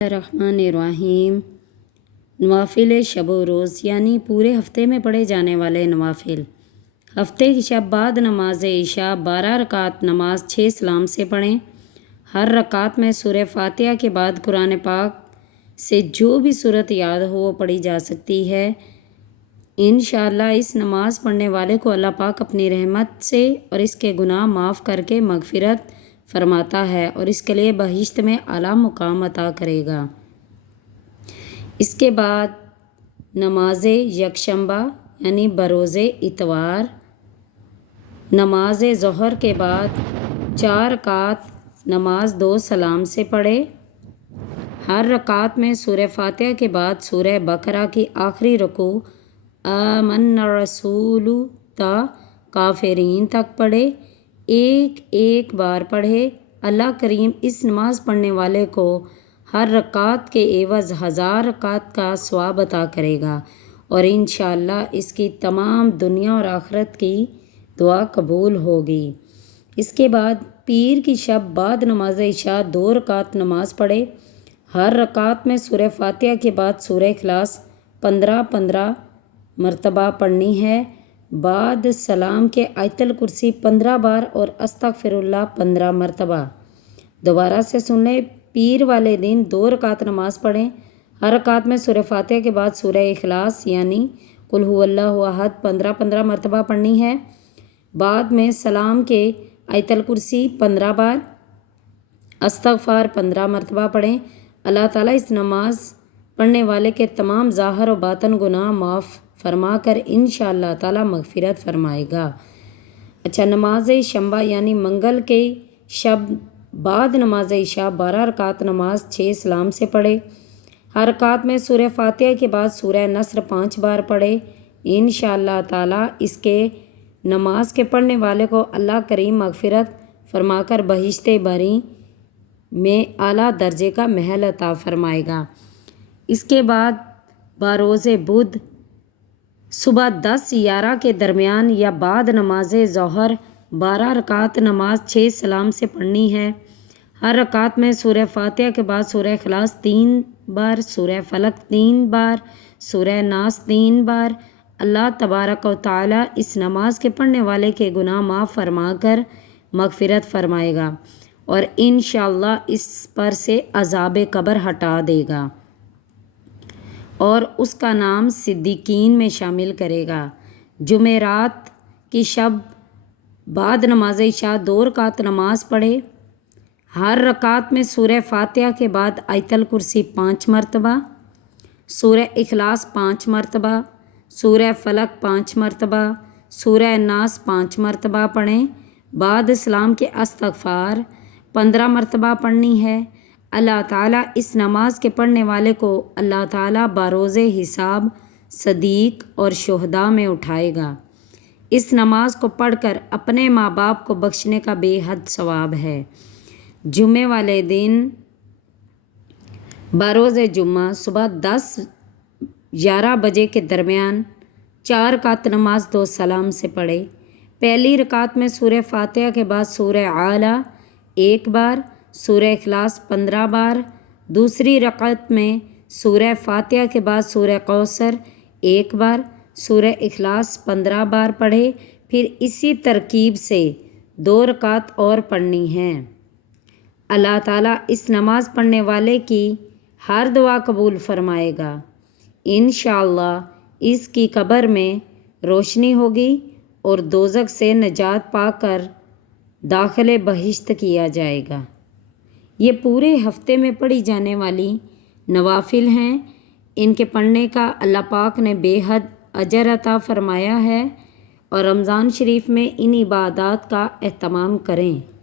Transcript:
الرحمن الرحیم۔ نوافل شب و روز یعنی پورے ہفتے میں پڑھے جانے والے نوافل۔ ہفتے کی شب بعد نماز عشاء 12 رکعت نماز 6 سلام سے پڑھیں۔ ہر رکعت میں سورہ فاتحہ کے بعد قرآن پاک سے جو بھی صورت یاد ہو وہ پڑھی جا سکتی ہے۔ انشاءاللہ اس نماز پڑھنے والے کو اللہ پاک اپنی رحمت سے اور اس کے گناہ معاف کر کے مغفرت فرماتا ہے اور اس کے لیے بہشت میں اعلیٰ مقام عطا کرے گا۔ اس کے بعد نماز یکشنبہ یعنی بروز اتوار، نماز ظہر کے بعد 4 رکعت نماز 2 سلام سے پڑھے۔ ہر رکعت میں سورہ فاتحہ کے بعد سورہ بقرہ کی آخری رکوع آمن الرسول تا کافرین تک پڑھے۔ ایک بار پڑھے۔ اللہ کریم اس نماز پڑھنے والے کو ہر رکعت کے عوض 1000 رکعت کا ثواب عطا کرے گا اور انشاءاللہ اس کی تمام دنیا اور آخرت کی دعا قبول ہوگی۔ اس کے بعد پیر کی شب بعد نماز عشاء 2 رکعت نماز پڑھے۔ ہر رکعت میں سورہ فاتحہ کے بعد سورہ اخلاص 15 مرتبہ پڑھنی ہے۔ بعد سلام کے آیت الکرسی 15 بار اور استغفر اللہ 15 مرتبہ۔ دوبارہ سے سن لیں، پیر والے دن 2 رکعت نماز پڑھیں۔ ہر رکعت میں سورہ فاتحہ کے بعد سورہ اخلاص یعنی قل هو اللہ احد 15 مرتبہ پڑھنی ہے۔ بعد میں سلام کے آیت الکرسی 15 بار، استغفار 15 مرتبہ پڑھیں۔ اللہ تعالیٰ اس نماز پڑھنے والے کے تمام ظاہر و باطن گناہ معاف فرما کر انشاءاللہ تعالیٰ مغفرت فرمائے گا۔ نماز شنبہ یعنی منگل کے شب بعد نماز عشاء 12 رکعت نماز 6 سلام سے پڑھے۔ ہر رکعت میں سورہ فاتحہ کے بعد سورہ نصر 5 بار پڑھے۔ انشاءاللہ تعالیٰ اس کے نماز کے پڑھنے والے کو اللہ کریم مغفرت فرما کر بہشت بری میں اعلیٰ درجے کا محل عطا فرمائے گا۔ اس کے بعد بروز بدھ صبح 10-11 کے درمیان یا بعد نماز ظہر 12 رکعت نماز 6 سلام سے پڑھنی ہے۔ ہر رکعت میں سورہ فاتحہ کے بعد سورہ اخلاص 3 بار، سورہ فلق 3 بار، سورہ ناس 3 بار۔ اللہ تبارک و تعالیٰ اس نماز کے پڑھنے والے کے گناہ معاف فرما کر مغفرت فرمائے گا اور انشاءاللہ اس پر سے عذاب قبر ہٹا دے گا اور اس کا نام صدیقین میں شامل کرے گا۔ جمعرات کی شب بعد نماز عشاء 2 رکعت نماز پڑھے۔ ہر رکعت میں سورہ فاتحہ کے بعد آیت الکرسی 5 مرتبہ، سورہ اخلاص 5 مرتبہ، سورہ فلق 5 مرتبہ، سورہ ناس 5 مرتبہ پڑھیں۔ بعد سلام کے استغفار 15 مرتبہ پڑھنی ہے۔ اللہ تعالیٰ اس نماز کے پڑھنے والے کو اللہ تعالیٰ بروز حساب صدیق اور شہداء میں اٹھائے گا۔ اس نماز کو پڑھ کر اپنے ماں باپ کو بخشنے کا بے حد ثواب ہے۔ جمعے والے دن بروز جمعہ صبح 10-11 بجے کے درمیان 4 رکعت نماز 2 سلام سے پڑھے۔ پہلی رکعت میں سورہ فاتحہ کے بعد سورہ اعلیٰ 1 بار، سورہ اخلاص 15 بار۔ دوسری رکعت میں سورہ فاتحہ کے بعد سورہ کوثر 1 بار، سورہ اخلاص 15 بار پڑھے۔ پھر اسی ترکیب سے 2 رکعت اور پڑھنی ہیں۔ اللہ تعالیٰ اس نماز پڑھنے والے کی ہر دعا قبول فرمائے گا۔ انشاءاللہ اس کی قبر میں روشنی ہوگی اور دوزخ سے نجات پا کر داخل بہشت کیا جائے گا۔ یہ پورے ہفتے میں پڑھی جانے والی نوافل ہیں۔ ان کے پڑھنے کا اللہ پاک نے بے حد اجر عطا فرمایا ہے اور رمضان شریف میں ان عبادات کا اہتمام کریں۔